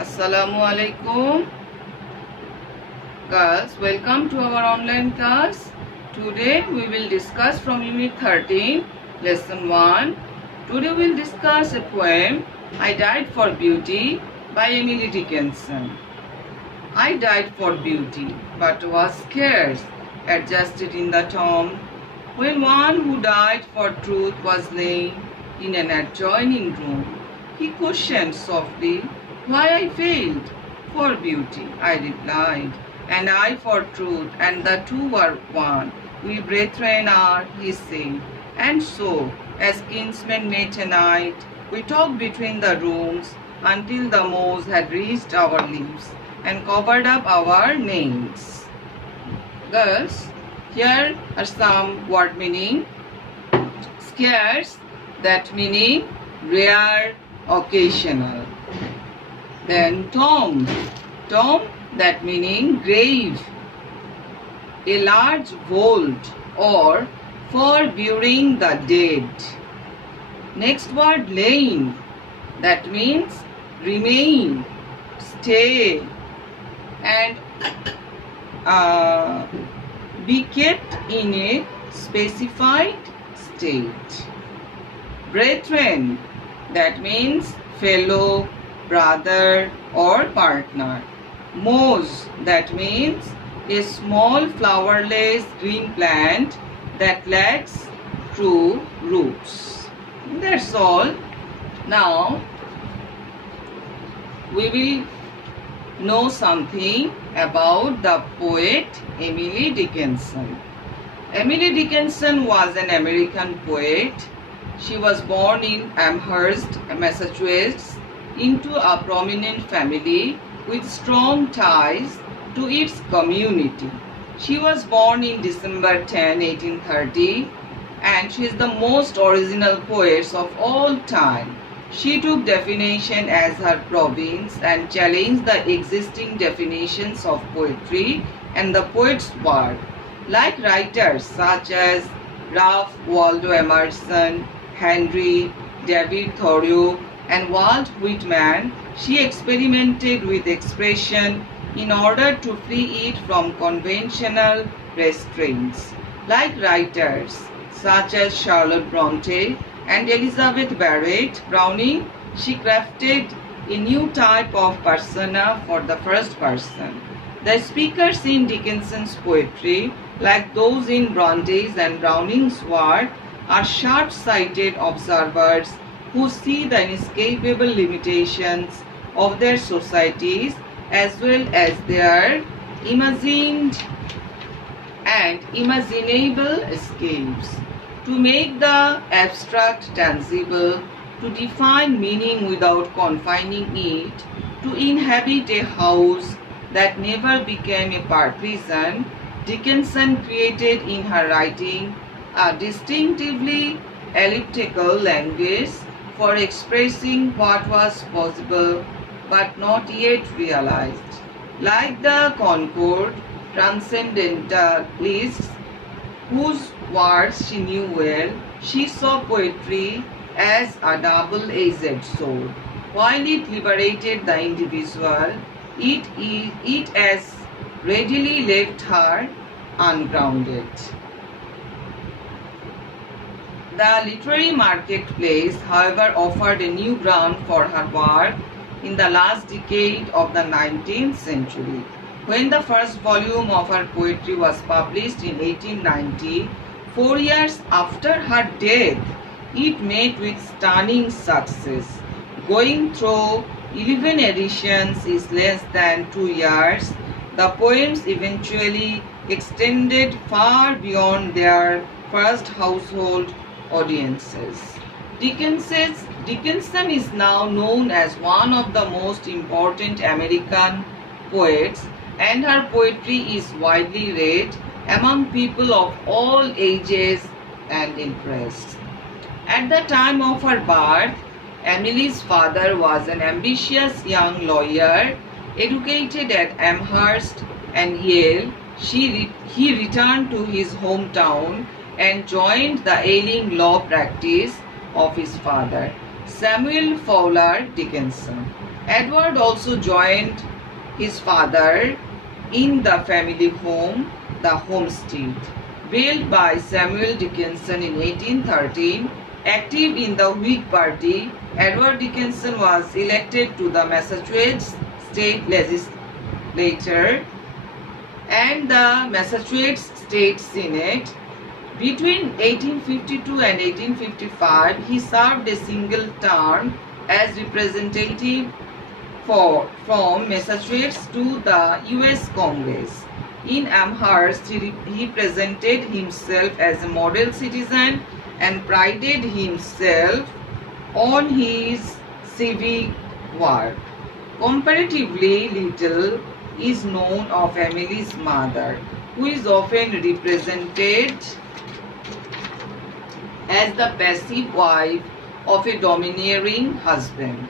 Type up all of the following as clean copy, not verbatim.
Assalamu alaikum. Girls, welcome to our online class. Today we will discuss from Unit 13, Lesson 1. Today we will discuss a poem, I Died for Beauty by Emily Dickinson. I died for beauty, but was scarce, adjusted in the tomb, when one who died for truth was laid in an adjoining room. He questioned softly why I failed. For beauty, I replied, and I for truth, and the two were one. We brethren are, he said, and so, as kinsmen met tonight, we talked between the rooms until the moss had reached our lips and covered up our names. Girls, here are some word meaning. Scarce, that meaning rare, occasional. Then tomb, that meaning grave. A large vault or for burying the dead. Next word lane, that means remain, stay, and be kept in a specified state. Brethren, that means fellow, brother or partner. Moss, that means a small flowerless green plant that lacks true roots. That's all. Now we will know something about the poet Emily Dickinson. Emily Dickinson was an American poet. She was born in Amherst, Massachusetts, into a prominent family with strong ties to its community. She was born in December 10, 1830, and she is the most original poet of all time. She took definition as her province and challenged the existing definitions of poetry and the poet's work. Like writers such as Ralph Waldo Emerson, Henry David Thoreau, and Walt Whitman, she experimented with expression in order to free it from conventional restraints. Like writers such as Charlotte Bronte and Elizabeth Barrett Browning, she crafted a new type of persona for the first person. The speakers in Dickinson's poetry, like those in Bronte's and Browning's work, are sharp-sighted observers who see the inescapable limitations of their societies as well as their imagined and imaginable escapes. To make the abstract tangible, to define meaning without confining it, to inhabit a house that never became a prison, Dickinson created in her writing a distinctively elliptical language for expressing what was possible but not yet realized. Like the Concord transcendentalists, whose words she knew well, she saw poetry as a double-edged sword. While it liberated the individual, it as readily left her ungrounded. The literary marketplace, however, offered a new ground for her work in the last decade of the 19th century. When the first volume of her poetry was published in 1890, 4 years after her death, it met with stunning success. Going through 11 editions in less than 2 years, the poems eventually extended far beyond their first household audiences. Dickinson is now known as one of the most important American poets, and her poetry is widely read among people of all ages and interests. At the time of her birth, Emily's father was an ambitious young lawyer, educated at Amherst and Yale. He returned to his hometown and joined the ailing law practice of his father, Samuel Fowler Dickinson. Edward also joined his father in the family home, the homestead, built by Samuel Dickinson in 1813. Active in the Whig Party, Edward Dickinson was elected to the Massachusetts State Legislature and the Massachusetts State Senate. Between 1852 and 1855, he served a single term as representative from Massachusetts to the U.S. Congress. In Amherst, he presented himself as a model citizen and prided himself on his civic work. Comparatively little is known of Emily's mother, who is often represented as the passive wife of a domineering husband.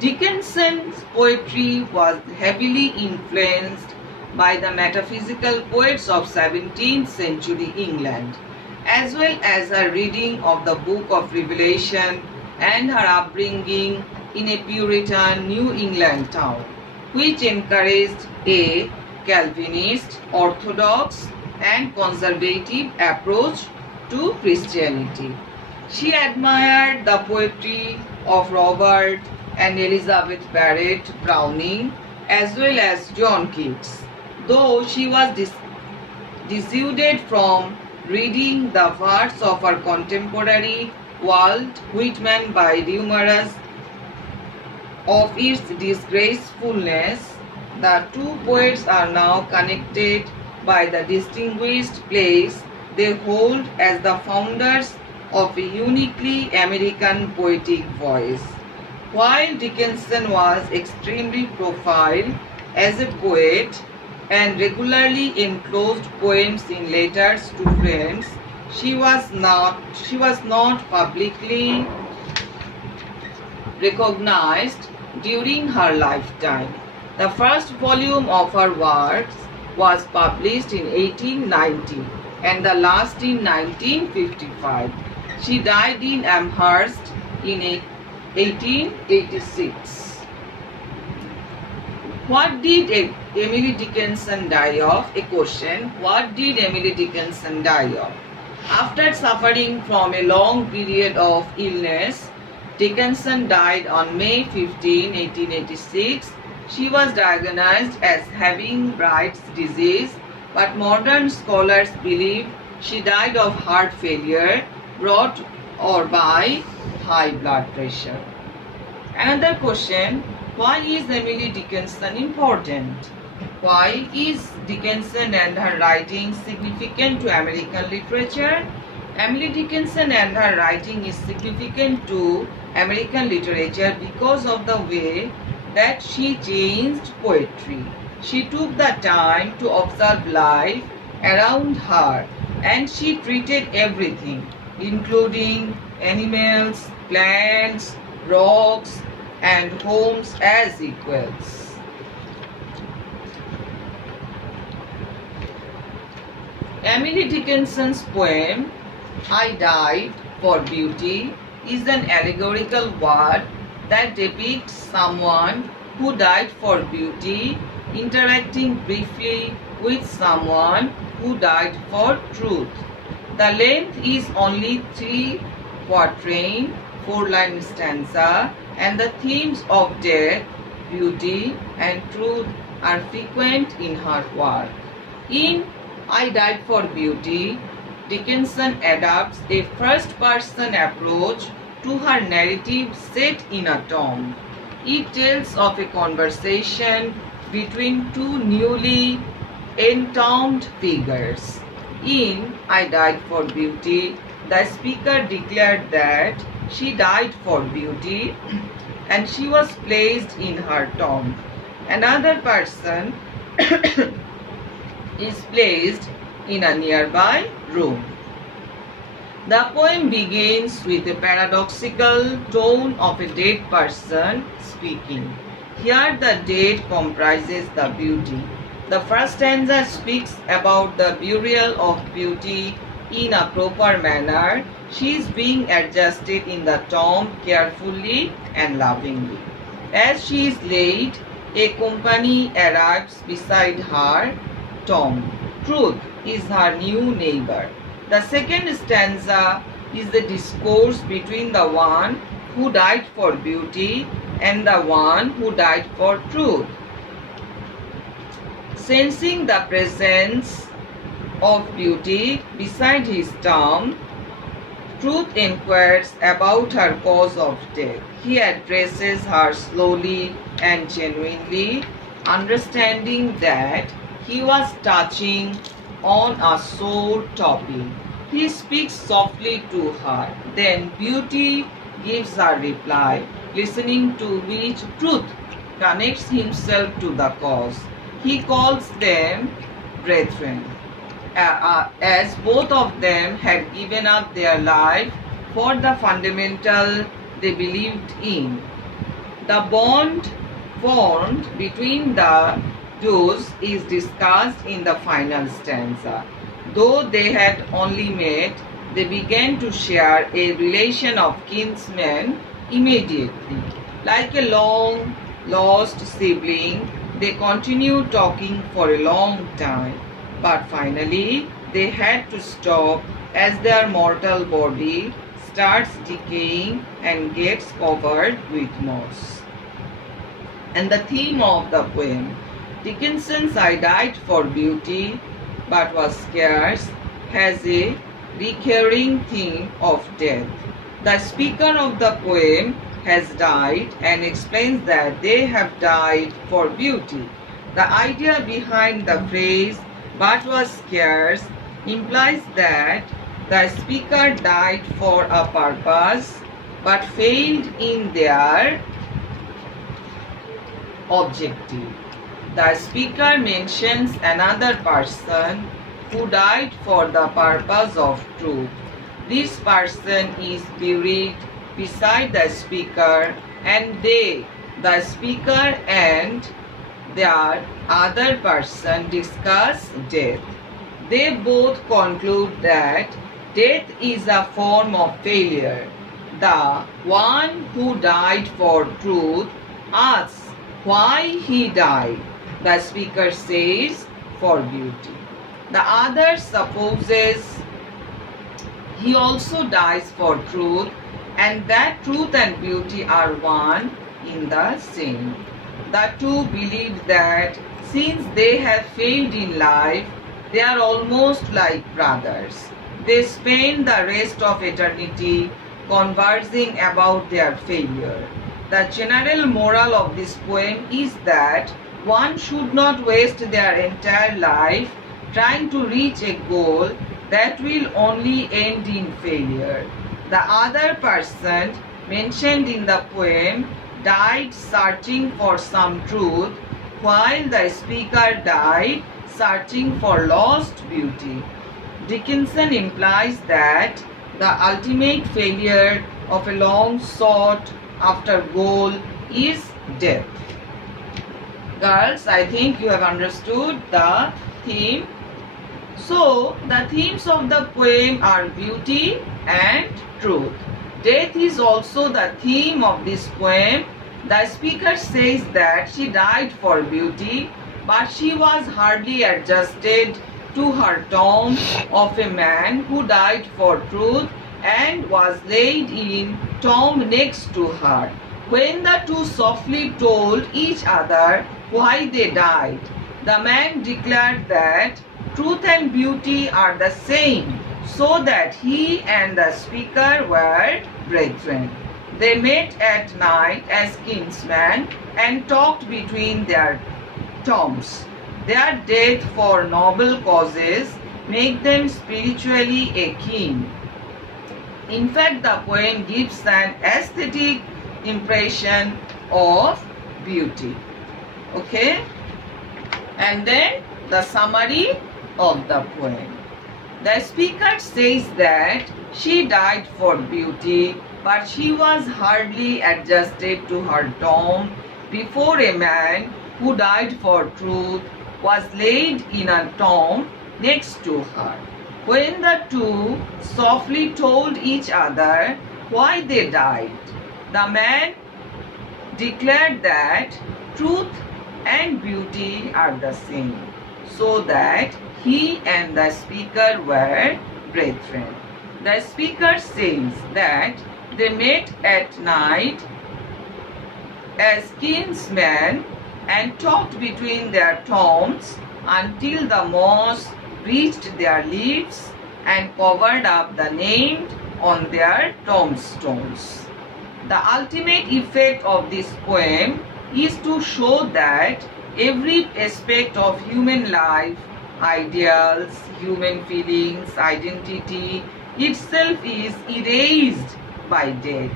Dickinson's poetry was heavily influenced by the metaphysical poets of 17th century England, as well as her reading of the Book of Revelation and her upbringing in a Puritan New England town, which encouraged a Calvinist, Orthodox, and conservative approach to Christianity. She admired the poetry of Robert and Elizabeth Barrett Browning as well as John Keats, though she was dissuaded from reading the works of her contemporary Walt Whitman by rumors of its disgracefulness. The two poets are now connected by the distinguished place they hold as the founders of a uniquely American poetic voice. While Dickinson was extremely profiled as a poet and regularly enclosed poems in letters to friends, she was not publicly recognized during her lifetime. The first volume of her works was published in 1890 and the last in 1955. She died in Amherst in 1886. What did Emily Dickinson die of? A question. What did Emily Dickinson die of? After suffering from a long period of illness, Dickinson died on May 15, 1886. She was diagnosed as having Bright's disease, but modern scholars believe she died of heart failure brought or by high blood pressure. Another question, why is Emily Dickinson important? Why is Dickinson and her writing significant to American literature? Emily Dickinson and her writing is significant to American literature because of the way that she changed poetry. She took the time to observe life around her and she treated everything, including animals, plants, rocks, and homes as equals. Emily Dickinson's poem, I Died for Beauty, is an allegorical word that depicts someone who died for beauty interacting briefly with someone who died for truth. The length is only 3 quatrain, 4-line stanza, and the themes of death, beauty, and truth are frequent in her work. In I Died for Beauty, Dickinson adopts a first-person approach to her narrative set in a tomb. It tells of a conversation between two newly entombed figures. In I Died for Beauty, the speaker declared that she died for beauty and she was placed in her tomb. Another person is placed in a nearby room. The poem begins with a paradoxical tone of a dead person speaking. Here the dead comprises the beauty. The first stanza speaks about the burial of beauty in a proper manner. She is being adjusted in the tomb carefully and lovingly. As she is late, a company arrives beside her. Tom, Truth, is her new neighbor. The second stanza is the discourse between the one who died for beauty and the one who died for truth. Sensing the presence of beauty beside his Tom, Truth inquires about her cause of death. He addresses her slowly and genuinely, understanding that he was touching on a sore topic. He speaks softly to her. Then Beauty gives a reply, listening to which Truth connects himself to the cause. He calls them brethren, as both of them had given up their life for the fundamental they believed in. The bond formed between the Jews is discussed in the final stanza. Though they had only met, they began to share a relation of kinsmen immediately. Like a long lost sibling, they continued talking for a long time. But finally, they had to stop as their mortal body starts decaying and gets covered with moss. And the theme of the poem, Dickinson's I died for beauty but was scarce, has a recurring theme of death. The speaker of the poem has died and explains that they have died for beauty. The idea behind the phrase but was scarce implies that the speaker died for a purpose but failed in their objective. The speaker mentions another person who died for the purpose of truth. This person is buried beside the speaker, and they, the speaker and their other person, discuss death. They both conclude that death is a form of failure. The one who died for truth asks why he died. The speaker says for beauty. The other supposes he also dies for truth and that truth and beauty are one in the same. The two believe that since they have failed in life, they are almost like brothers. They spend the rest of eternity conversing about their failure. The general moral of this poem is that one should not waste their entire life trying to reach a goal that will only end in failure. The other person mentioned in the poem died searching for some truth, while the speaker died searching for lost beauty. Dickinson implies that the ultimate failure of a long sought after goal is death. Girls, I think you have understood the theme. So, the themes of the poem are beauty and truth. Death is also the theme of this poem. The speaker says that she died for beauty, but she was hardly adjusted to her tomb of a man who died for truth and was laid in tomb next to her. When the two softly told each other why they died, the man declared that truth and beauty are the same, so that he and the speaker were brethren. They met at night as kinsmen and talked between their tombs. Their death for noble causes make them spiritually akin. In fact, the poem gives an aesthetic impression of beauty. Okay? And then the summary of the poem. The speaker says that she died for beauty, but she was hardly adjusted to her tomb before a man who died for truth was laid in a tomb next to her. When the two softly told each other why they died, the man declared that truth and beauty are the same, so that he and the speaker were brethren. The speaker says that they met at night as kinsmen and talked between their tombs until the moss reached their lips and covered up the names on their tombstones. The ultimate effect of this poem is to show that every aspect of human life, ideals, human feelings, identity itself is erased by death,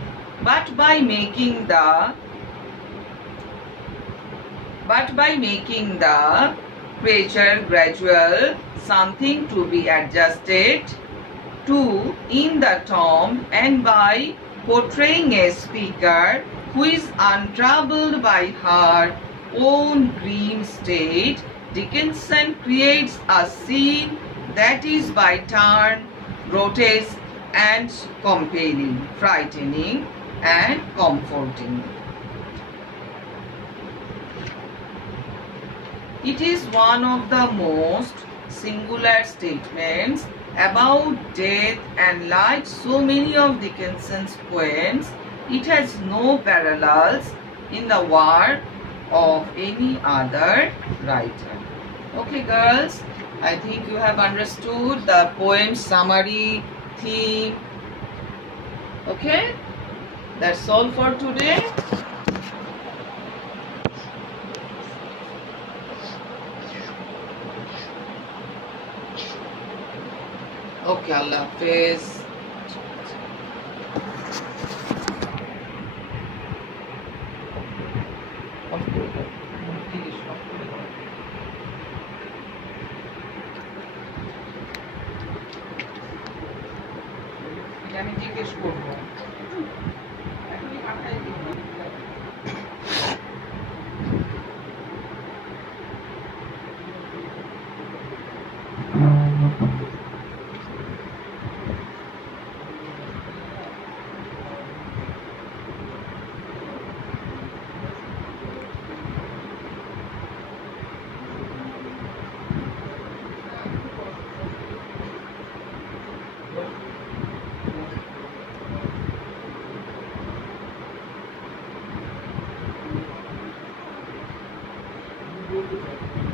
but by making the creature gradual, something to be adjusted to in the tomb, and by portraying a speaker who is untroubled by her own grim state, Dickinson creates a scene that is by turn grotesque and compelling, frightening and comforting. It is one of the most singular statements about death, and like so many of Dickinson's poems, it has no parallels in the work of any other writer. Okay girls, I think you have understood the poem summary, theme. Okay, that's all for today. Okay, Allah Hafiz. আমি জিজ্ঞেস করবো এখনই পাঠাই দিব Thank you.